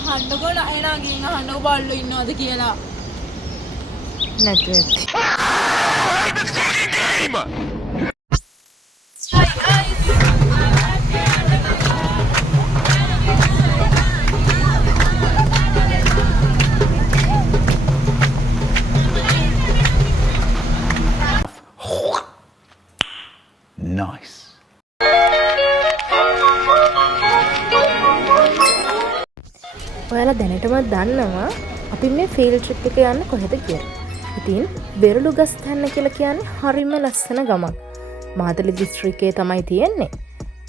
අහන්නකෝ නයනාගෙන් අහන්නකෝ බල්ලෝ ඉන්නවද කියලා. නැතු ඇති. Nice. ඔයාලා දැනටමත් දන්නවා අපි මේ ෆීල්ඩ් ට්‍රිප් එක යන්න කොහෙද කියලා. ඉතින් වෙරළුගස්තැන්න කියලා කියන්නේ හරිම ලස්සන ගමක්. මාතලේ දිස්ත්‍රික්කයේ තමයි තියෙන්නේ.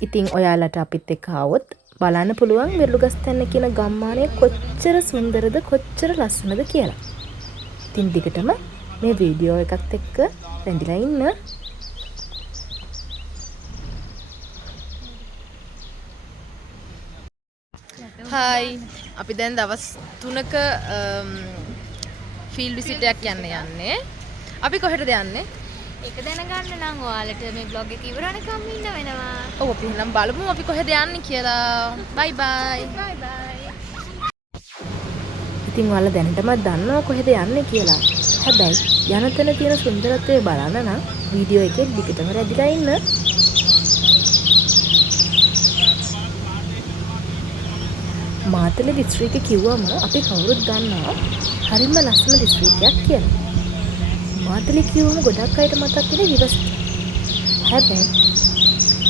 ඉතින් ඔයාලට අපිත් එක්ක ආවොත් බලන්න පුළුවන් වෙරළුගස්තැන්න කියන ගම්මානය කොච්චර සුන්දරද කොච්චර ලස්සනද කියලා. ඉතින් දිගටම මේ වීඩියෝ එකත් එක්ක රැඳිලා ඉන්න. හායි අපි දැන් දවස් 3ක ෆීල්ඩ් විසිට් එකක් යන්නේ. අපි කොහෙටද යන්නේ? ඒක දැනගන්න නම් ඔයාලට මේ බ්ලොග් එක ඉවර වෙනකම් ඉන්න වෙනවා. ඔව් අපි නම් බලමු අපි කොහෙද යන්නේ කියලා. බයි බයි. බයි බයි. ඉතින් ඔයාලා දැනටමත් දන්නවා කොහෙද යන්නේ කියලා. හැබැයි යන තැන තියෙන සුන්දරත්වය බලන්න නම් වීඩියෝ එකේ දිගටම රැඳිලා ඉන්න. මාතලේ දිස්ත්‍රික්කය කිව්වම අපි කවුරුත් දන්නවා හරිම ලස්සන දිස්ත්‍රික්කයක් කියලා. මාතලේ කිව්වම ගොඩක් අයට මතක් වෙන විවස්ත. හැබැයි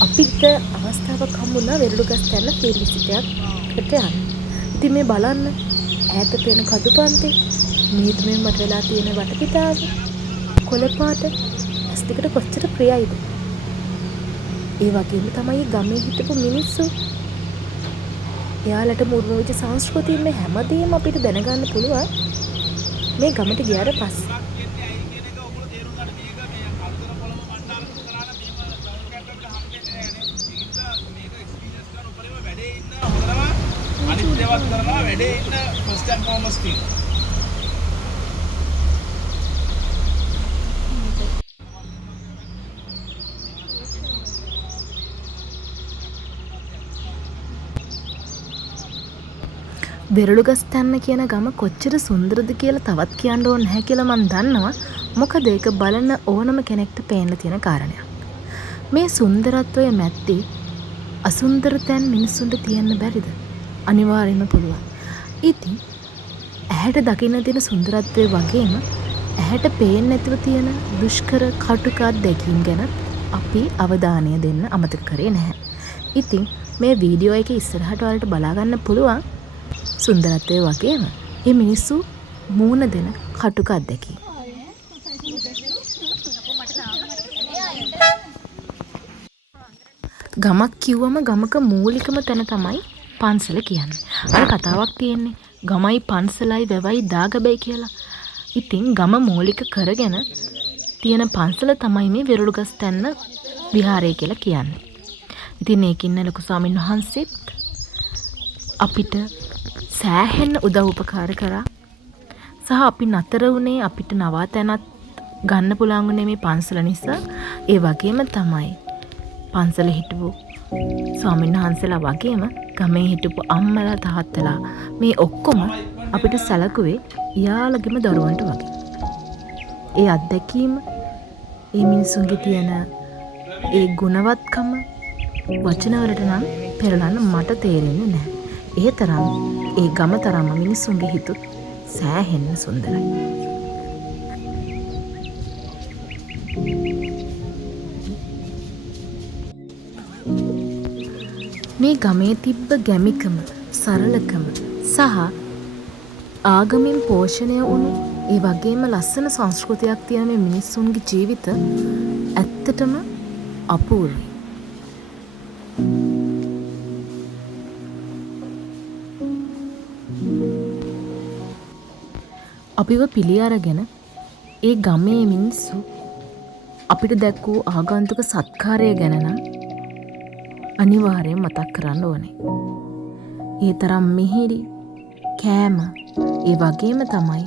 අපිට අවස්ථාවක් හම්බුණා වෙරළුගස්තැන්න ෆීල්ඩ් විසිට් එකකට යන්න. ඉතින් මේ බලන්න ඈත පේන කඳුපන්තේ මීදුමෙන් මත වෙලා තියෙන වටපිටාව කොළ පාට ඇස් දෙකට කොච්චර ප්‍රියයිද. ඒ වගේම තමයි ගමේ හිටපු මිනිස්සු. එයාලට මුරුණු වෙච්ච සංස්කෘතිය මේ හැමදේම අපිට දැනගන්න පුළුවන් මේ ගමට ගියාට පස්සේ. අනිත් දේවල් කරනවා වැඩේ ඉන්න ෆස්ට් ඇන්ඩ් ෆෝමස්ට් තින්. වෙරළුගස්තැන්න කියන ගම කොච්චර සුන්දරද කියලා තවත් කියන්න ඕනේ නැහැ කියලා මම දන්නවා. මොකද ඒක බලන ඕනම කෙනෙක්ට පේන්න තියෙන කාරණයක්. මේ සුන්දරත්වය මැද්දේ අසුන්දර තැන් මිනිස්සුන්ට තියන්න බැරිද? අනිවාර්යයෙන්ම පුළුවන්. ඉතින් ඇහැට දකින්න තියෙන සුන්දරත්වය වගේම ඇහැට පේන්නේ නැතුව තියෙන දුෂ්කර කටුක අත්දැකීම් ගැන අපි අවධානය දෙන්න අමතක කරේ නැහැ. ඉතින් මේ වීඩියෝ එකේ ඉස්සරහට ඔයාලට බලා ගන්න පුළුවන් සුන්දරත්වය වගේම මේ මිනිස්සු මූණ දෙන කටුක අත්දැකීම්. ගමක් කිව්වම ගමක මූලිකම තැන තමයි පන්සල කියන්නේ. අර කතාවක් තියෙන්නේ ගමයි පන්සලයි වැවයි දාගබයි කියලා. ඉතින් ගම මූලික කරගෙන තියෙන පන්සල තමයි මේ වෙරළුගස්තැන්න විහාරය කියලා කියන්නේ. ඉතින් ඒකින්න ලොකු ස්වාමීන් වහන්සේත් අපිට සෑහෙන්න උදව් උපකාර කරා. සහ අපි නතර වුණේ අපිට නවාතැනක් ගන්න පුළුවන් වුණේ මේ පන්සල නිසා. ඒ වගේම තමයි පන්සල හිටපු ස්වාමීන් වහන්සේලා වගේම ගමේ හිටපු අම්මලා තාත්තලා මේ ඔක්කොම අපිට සැලකුවේ යාළගෙම දරුවන්ට වගේ. ඒ අත්දැකීම ඒ මිනිසුන්ගේ තියෙන ඒ ගුණවත්කම වචනවලට නම් පෙරලන්න මට තේරෙන්නේ නැහැ. ඒ තරම් ඒ ගම තරම්ම මිනිසුන්ගේ හිතුත් සෑහෙන්න සුන්දරයි. මේ ගමේ තිබ්බ ගැමිකම, සරලකම සහ ආගමින් පෝෂණය වුණු ඒ වගේම ලස්සන සංස්කෘතියක් තියෙන මේ මිනිස්සුන්ගේ ජීවිත ඇත්තටම අපූර්වයි. අපිව පිළි අරගෙන ඒ ගමේ මිනිස්සු අපිට දැක්වූ ආගන්තුක සත්කාරය ගැන නම් අනිවාර්යෙන් මතක් කරන්න ඕනේ. ඒ තරම් මිහිරි කෑම ඒ වගේම තමයි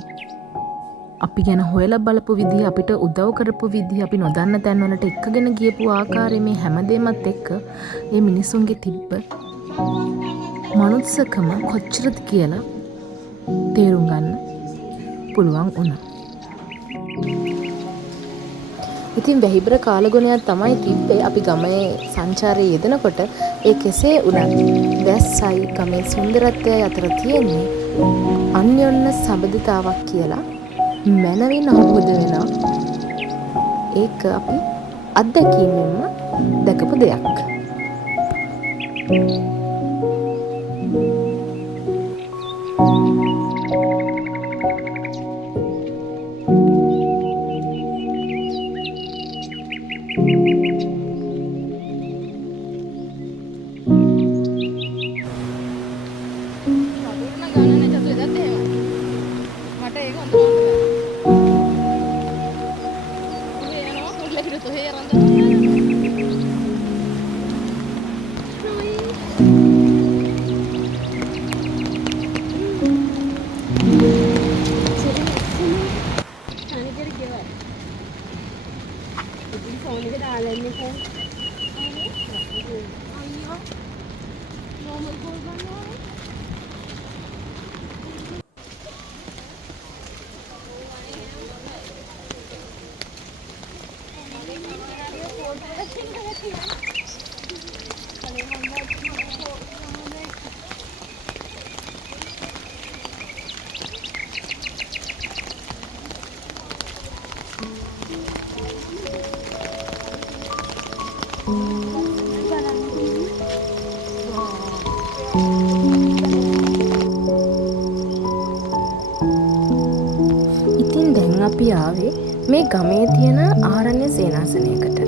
අපි ගැන හොයලා බලපු විදිහ, අපිට උදව් කරපු විදිහ, අපි නොදන්න තැන්වලට එක්කගෙන ගියපු ආකාරය, මේ හැමදේමත් එක්ක ඒ මිනිසුන්ගේ තිබ්බ මනුස්සකම කොච්චරද කියලා තේරුම් ගන්න පුළුවන් වුණා. ඉතින් වැහිබර කාලගුණයක් තමයි තිබ්බේ අපි ගමේ සංචාරයේ යෙදෙනකොට. ඒ කෙසේ වුණත් වැස්සයි ගමේ සුන්දරත්වයයි අතර තියෙන්නේ අන්‍යොන්‍ය සබඳතාවක් කියලා මනවින් අවබෝධ වෙනවා. ඒක අපි අත්දැකීමෙන්ම දැකපු දෙයක්. ඉතින් දැන් අපි ආවේ මේ ගමේ තියෙන ආරණ්‍ය සේනාසනයකට.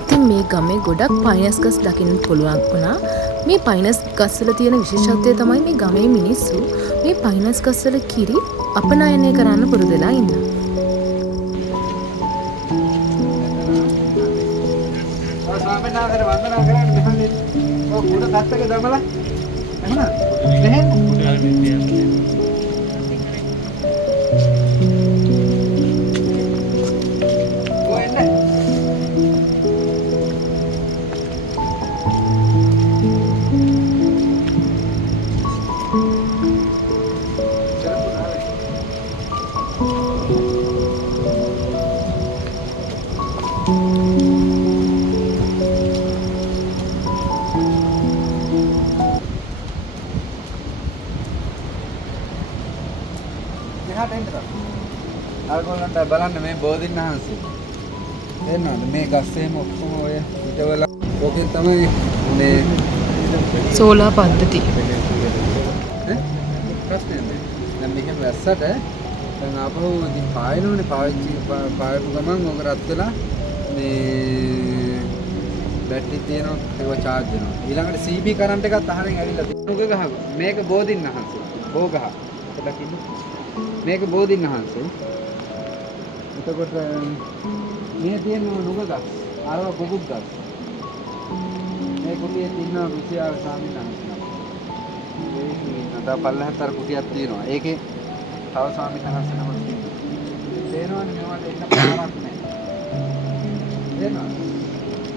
ඉතින් මේ ගමේ ගොඩක් පයිනස් ගස් දකින්න පුළුවන් වුණා. මේ පයිනස් ගස්වල තියෙන විශේෂත්වය තමයි මේ ගමේ මිනිස්සු මේ පයිනස් ගස්වල කිරි අපනයනය කරන්න පුරුදු වෙලා ඉන්නවා. ස්වාමීනාදර වන්දනා කරන්න මෙහෙම ඔය කුඩ තත්තක දමලා එහෙනම් මෙහෙම අරගොල්ලන්ට බලන්න මේ බෝධින් වහන්සේ. එන්නද මේ ගස්සේම ඔක්කොම ඔය පිටවල ඕකෙන් තමයි මේ සෝලා පද්ධති. ප්‍රශ්නේ දැන් මේක වැස්සට දැන් ආපහු ඉතින් පායනෝනේ පායපු ගමන් ඕක රත් වෙලා මේ බැටරි තියෙනවා ඒව charge වෙනවා. ඊළඟට CB කරන්ට් එකත් අහරින් ඇවිල්ලා තියෙනවා. ගහ මේක බෝධින් වහන්සේ. බෝගහ. දකින්න. මේක බෝධින් වහන්සේ. එතකොට මේ තියෙන නුග ගස් අරව කුකුත් ගස් මේ කුටියේ තියෙන රුසියාව ස්වාමීන් වහන්සේ ඒක නේද පල්ලෙහාට අර කුටියක් තියෙනවා ඒකේ තව ස්වාමීන් වහන්සේ නමක් තියෙනවා මේවට එන්න පාරක් නැහැ එනවා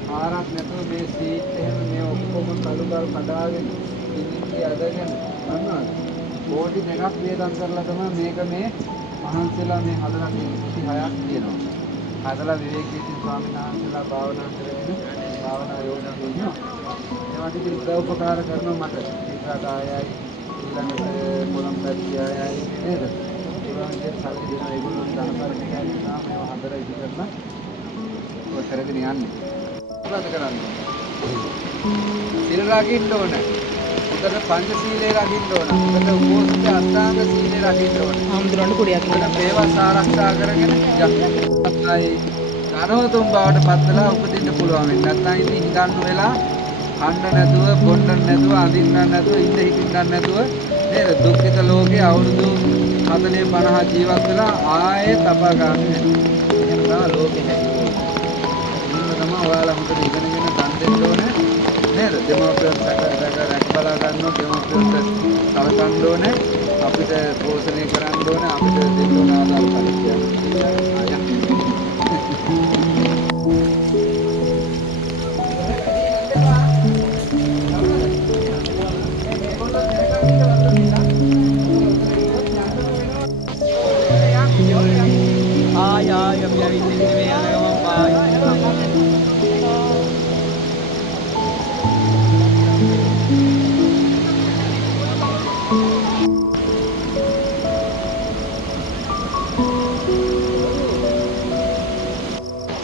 පාරක් නැතුව මේ සීට් එහෙම මේ ඔක්කොම කළු කල් කඩාගෙන ඉන්නේ අදගෙන අන්නත් කෝටි දෙකක් වේදම් කරලා තමයි මේක මේ මහන්සියලා මේ හදලා තියෙන කුටි 6ක් තියෙනවා. හදලා විවේකීති ස්වාමීන් වහන්සේලා භාවනා කරගෙන භාවනා යෝජනා කරනවා. ඒවට ඉතින් උපකාර කරනවා මට. ඒකට ආයයි ඊළඟට කොළඹ පැත්තයයි නේද? ඒවා විදිහට සල්ලි දෙනවා ඒගොල්ලෝ ධනපර කියන්නේ තාම ඒවා හදලා ඉදි කරලා ඔය කරගෙන යන්නේ. මොකද කරන්නේ? සිල් රකින්න ඕනේ. උදේ පංචශීලයේ රකින්න ඕන. උදේ උපෝසථ අෂ්ටාංග සීලයේ රකින්න ඕන. ආම්දුරන්ට කුඩයක් කරන මේවා ආරක්ෂා කරගෙන යක්කයි කනවතුන් බවට පත්වලා උපදින්න පුළුවන් වෙන්නේ. නැත්නම් ඉතින් හිඟන්න වෙලා කන්න නැතුව, බොන්න නැතුව, අඳින්න නැතුව, ඉඳ හිටින්න නැතුව නේද? දුක්ඛිත ලෝකේ අවුරුදු 40 50 ජීවත් වෙලා ආයෙත් අපාගාමී වෙනවා. එහෙම තමයි ලෝකෙ හැදෙන්නේ. මේක තමයි ඔයාලා හොඳට ඉගෙනගෙන දන් දෙන්න ඕනේ. නේද? දෙමව්පියන් රැකබලා ගන්නවා දෙමව්පියන්ට තව සලකන්න ඕනේ අපිට පෝෂණය කරන්න ඕනේ අපිට දෙන්න ඕන ආදාළ පරිත්‍යාග.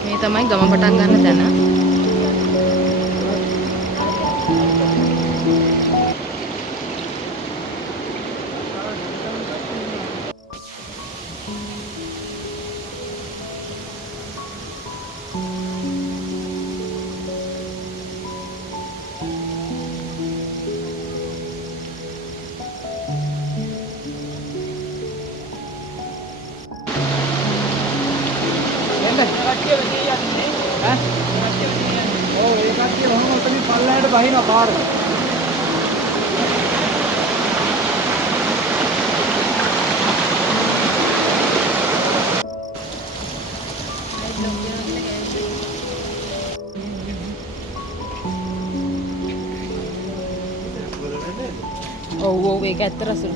මේ තමයි ගම පටන් ගන්න තැන. ඔව් ඒ කට්ටිය වහම ඔතනින් පල්ලෙහාට බහිනවා පාර. ඔව් ඒක ඇත්ත රසුල.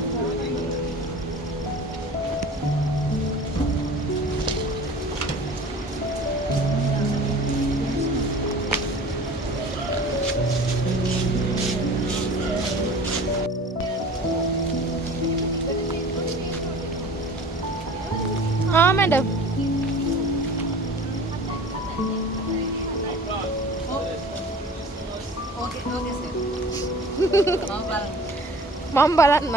ආ මැඩම්. මම බලන්න.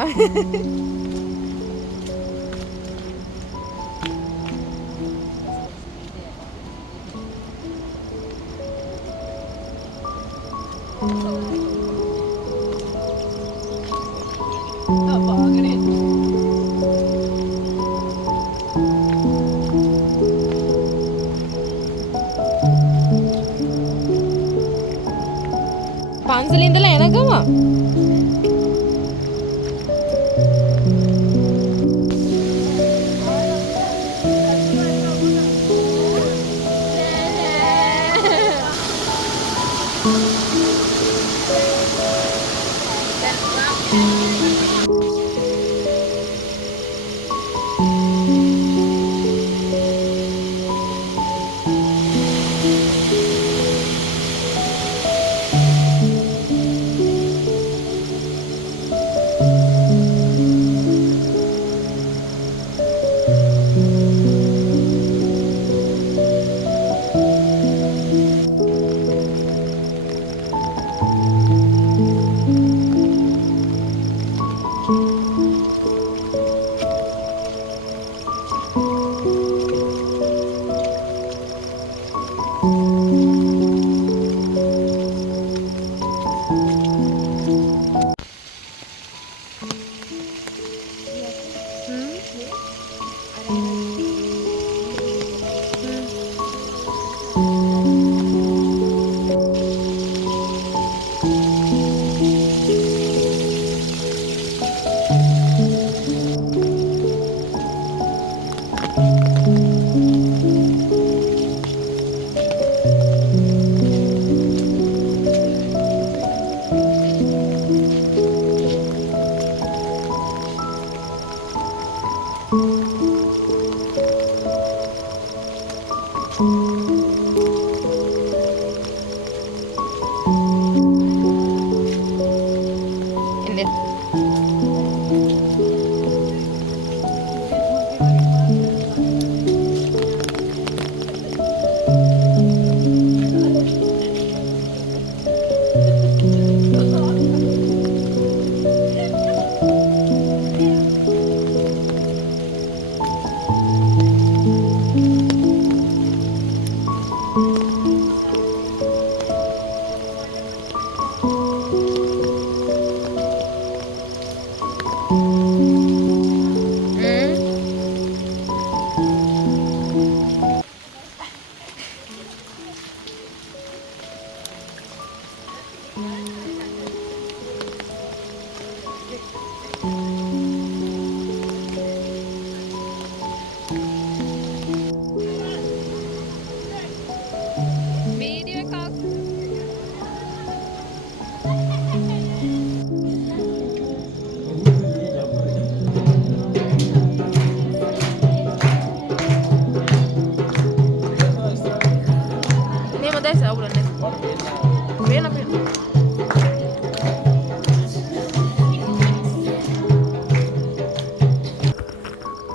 පන්සලේ ඉඳලා එන ගම.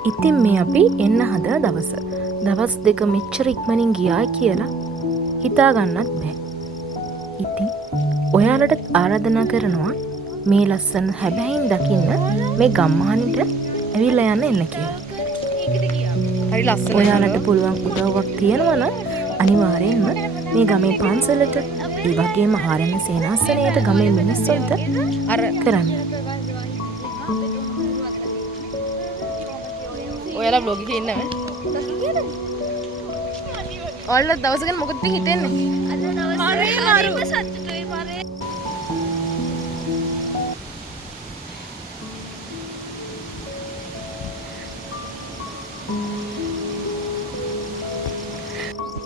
ඉතින් මේ අපි එන්න හදන දවස. දවස් දෙක මෙච්චර ඉක්මනින් ගියා කියලා හිතා ගන්නත් බෑ. ඉතින් ඔයාලට ආරාධනා කරනවා මේ ලස්සන හැබැයින් දකින්න මේ ගම්මානට ඇවිල්ලා යන්න එන්න කියලා. හරි ලස්සනයි. ඔයාලට පුළුවන් උදව්වක් තියෙනවා නම් අනිවාර්යෙන්ම මේ ගමේ පන්සලට ඒ වගේම ආරණ්‍ය සේනාසනයට ගමේ මිනිස්සුන්ට අර කරන්න. ඔයාලා බ්ලොග් එකේ ඉන්නව? ඔයාලා දවස ගැන මොකද ඉතින් හිතෙන්නේ?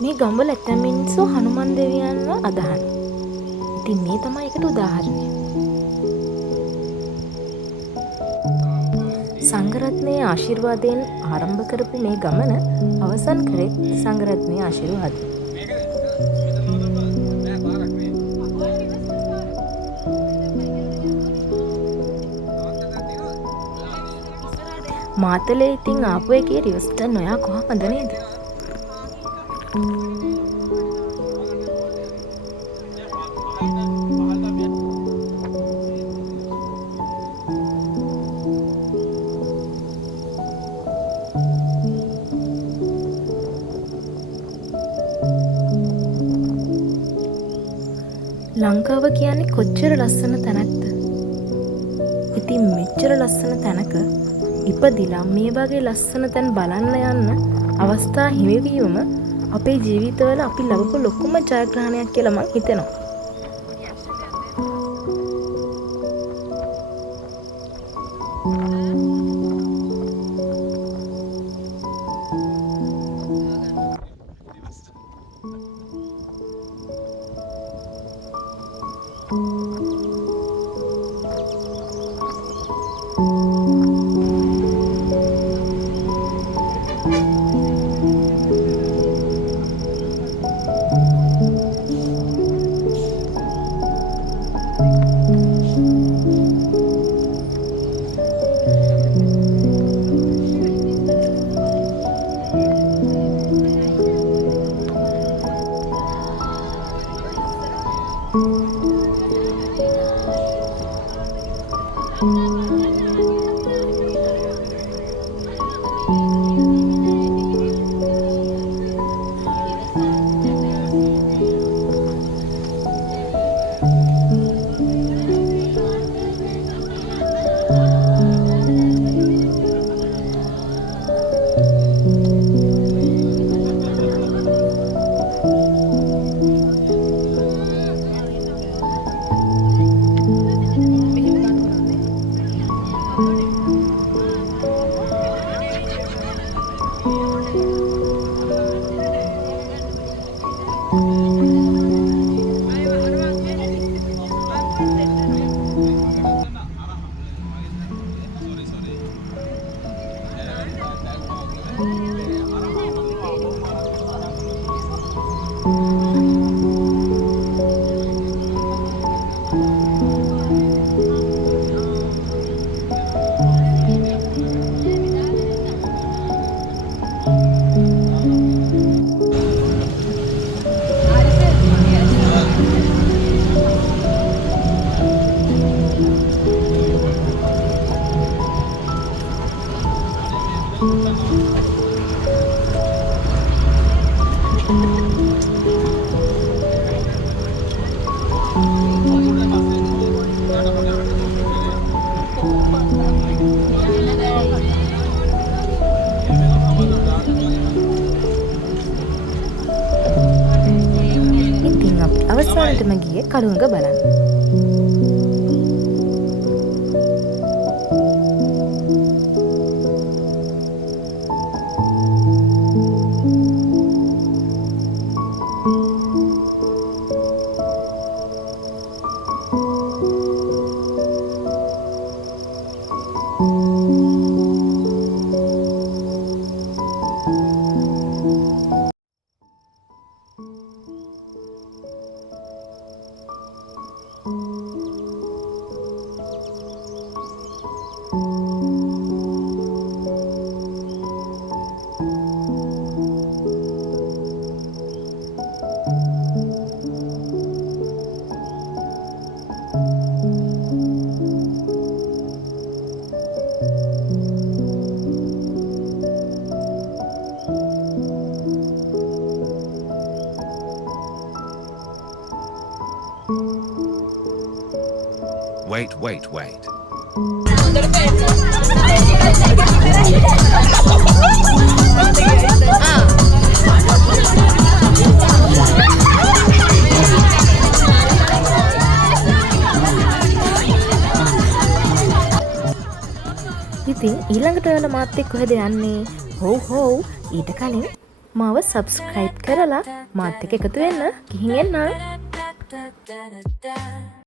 මේ ගම්වල ඇතැම් මිනිස්සු හනුමන් දෙවියන්ව අදහන. ඉතින් මේ තමයි ඒකට උදාහරණය. සංඝරත්නයේ ආශිර්වාදයෙන් ආරම්භ කරපු මේ ගමන අවසන් කරේ සංඝරත්නයේ ආශිර්වාදයෙන්. මාතලේ ඉතින් ආපු එකේ රිවස්ටන් ඔයා කොහමද නේද? ලංකාව කියන්නේ කොච්චර ලස්සන තැනක්ද? ඉතින් මෙච්චර ලස්සන තැනක ඉපදිලා මේ වගේ ලස්සන තැන් බලන්න යන්න අවස්ථා හිමිවීම අපේ ජීවිතවල අපි ලබපු ලොකුම ජයග්‍රහණයක් කියලා මං හිතනවා. අවසානටම ගියේ කළුංග බලන්න. Wait. ඉතින් ඊළඟට ඔයාලා මාත් එක්ක කොහෙද යන්නේ? හොව් ඊට කලින් මාව subscribe කරලා මාත් එක්ක එකතු වෙන්න. ගිහින් එන්න.